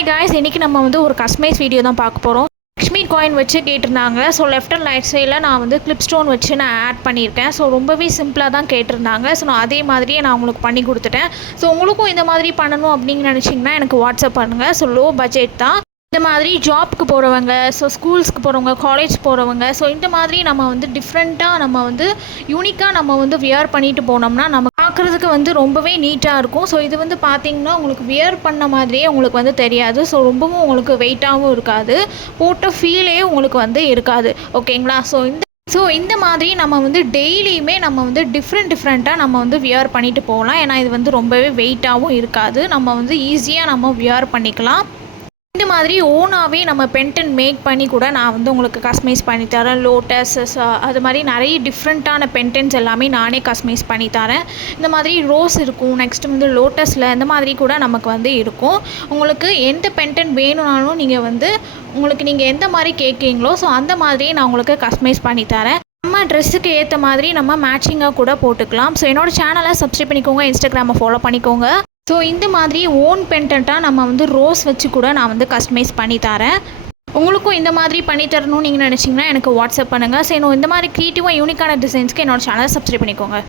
Hi guys, இன்றைக்கி நம்ம வந்து ஒரு கஸ்டமைஸ் வீடியோ தான் பார்க்க போகிறோம். லக்ஷ்மி காயின் வச்சு கேட்டிருந்தாங்க. ஸோ லெஃப்ட் அண்ட் ரைட் சைடில் நான் வந்து கிளிப் ஸ்டோன் வச்சு நான் ஆட் பண்ணியிருக்கேன். ஸோ ரொம்பவே சிம்பிளாக தான் கேட்டிருந்தாங்க. ஸோ நான் அதே மாதிரியே நான் உங்களுக்கு பண்ணி கொடுத்துட்டேன். ஸோ உங்களுக்கும் இந்த மாதிரி பண்ணணும் அப்படின்னு நினச்சிங்கன்னா எனக்கு வாட்ஸ்அப் பண்ணுங்கள். ஸோ லோ பட்ஜெட் தான். இந்த மாதிரி ஜாப்க்கு போகிறவங்க, ஸோ ஸ்கூல்ஸ்க்கு போகிறவங்க, காலேஜ் போகிறவங்க, ஸோ இந்த மாதிரி நம்ம வந்து டிஃப்ரெண்ட்டாக நம்ம வந்து யூனிக்காக நம்ம வந்து வியர் பண்ணிட்டு போனோம்னா நம்ம பார்க்குறதுக்கு வந்து ரொம்பவே நீட்டாக இருக்கும். ஸோ இது வந்து பார்த்திங்கன்னா உங்களுக்கு வியர் பண்ண மாதிரியே உங்களுக்கு வந்து தெரியாது. ஸோ ரொம்பவும் உங்களுக்கு வெயிட்டாகவும் இருக்காது, போட்ட ஃபீலே உங்களுக்கு வந்து இருக்காது. ஓகேங்களா? ஸோ இந்த மாதிரி நம்ம வந்து டெய்லியுமே நம்ம வந்து டிஃப்ரெண்ட்டாக நம்ம வந்து வியர் பண்ணிட்டு போகலாம். ஏன்னா இது வந்து ரொம்பவே வெயிட்டாகவும் இருக்காது. நம்ம வந்து ஈஸியாக நம்ம வியர் பண்ணிக்கலாம். இந்த மாதிரி ஓனாகவே நம்ம பென்டன் மேக் பண்ணி கூட நான் வந்து உங்களுக்கு கஸ்டமைஸ் பண்ணித்தரேன். லோட்டஸ் அது மாதிரி நிறைய டிஃப்ரெண்ட்டான பென்டன்ஸ் எல்லாமே நானே கஸ்டமைஸ் பண்ணித்தரேன். இந்த மாதிரி ரோஸ் இருக்கும், நெக்ஸ்ட்டு வந்து லோட்டஸில் இந்த மாதிரி கூட நமக்கு வந்து இருக்கும். உங்களுக்கு எந்த பென்டன் வேணும்னாலும் நீங்கள் எந்த மாதிரி கேட்குறீங்களோ ஸோ அந்த மாதிரியே நான் உங்களுக்கு கஸ்டமைஸ் பண்ணித்தரேன். நம்ம ட்ரெஸ்ஸுக்கு ஏற்ற மாதிரி நம்ம மேட்சிங்காக கூட போட்டுக்கலாம். ஸோ என்னோடய சேனலை சப்ஸ்கிரைப் பண்ணிக்கோங்க, இன்ஸ்டாகிராமை ஃபாலோ பண்ணிக்கோங்க. ஸோ இந்த மாதிரி ஓன் பென்டண்ட்டாக நம்ம வந்து ரோஸ் வச்சு கூட நான் வந்து கஸ்டமைஸ் பண்ணி தரேன். உங்களுக்கும் இந்த மாதிரி பண்ணி தரணும்னு நீங்கள் நினச்சிங்கன்னா எனக்கு வாட்ஸ்அப் பண்ணுங்கள். ஸோ இந்த மாதிரி க்ரியேட்டிவாக யூனிக்கான டிசைன்ஸ்க்கு என்னோடய சேனலை சப்ஸ்கிரைப் பண்ணிக்கோங்க.